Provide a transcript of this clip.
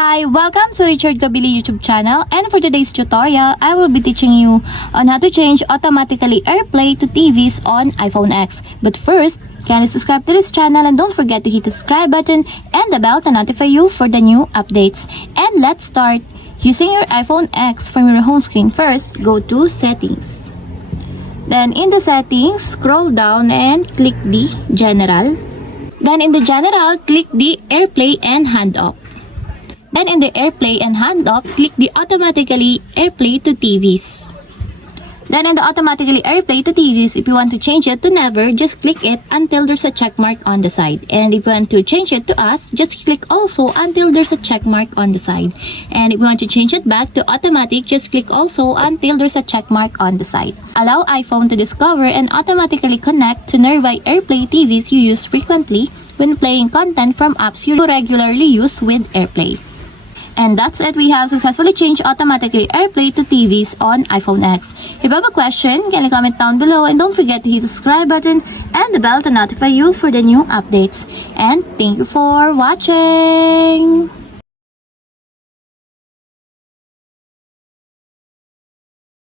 Hi, welcome to Richard Gabili YouTube channel, and for today's tutorial, I will be teaching you on how to change automatically AirPlay to TVs on iPhone X. But first, kindly subscribe to this channel and don't forget to hit the subscribe button and the bell to notify you for the new updates. And let's start. Using your iPhone X from your home screen, first, go to Settings. Then in the Settings, scroll down and click the General. Then in the General, click the AirPlay and Hand Off. Then in the AirPlay and Hand Off, click the Automatically AirPlay to TVs. Then in the Automatically AirPlay to TVs, if you want to change it to Never, just click it until there's a check mark on the side. And if you want to change it to Us, just click also until there's a check mark on the side. And if you want to change it back to Automatic, just click also until there's a check mark on the side. Allow iPhone to discover and automatically connect to nearby AirPlay TVs you use frequently when playing content from apps you regularly use with AirPlay. And that's it. We have successfully changed automatically AirPlay to TVs on iPhone X. If you have a question, can you comment down below, and don't forget to hit the subscribe button and the bell to notify you for the new updates. And thank you for watching.